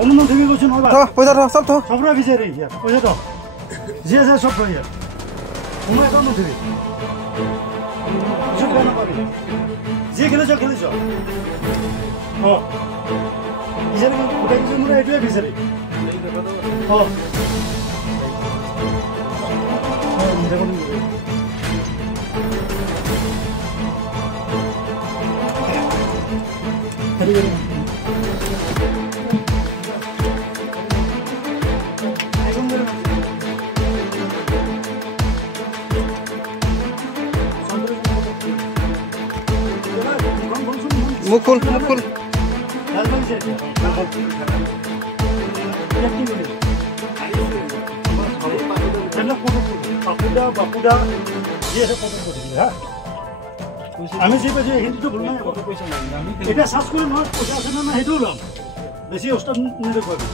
অনুমান তুমি কৈছো নহয় থ পইচা থ সব থ সবৰা বিচাৰি ইয়াত পইচা তো যে আছে সব থৈ ইয়াত সোমাই কাম নথবি কিছু বেয়া নাপাবি যে খেলিছ অ ইজানে গোটাই কিছু মোৰ এইটোৱে বিচাৰি অ মুকুল বাপুদা আমি যে পাইছো হিন্দীটো ভুল নাই এটা সার্চ করে নহয় পইচা আছে না সেইটো লম বেছি ওস্তাদ নেদেখুৱাবি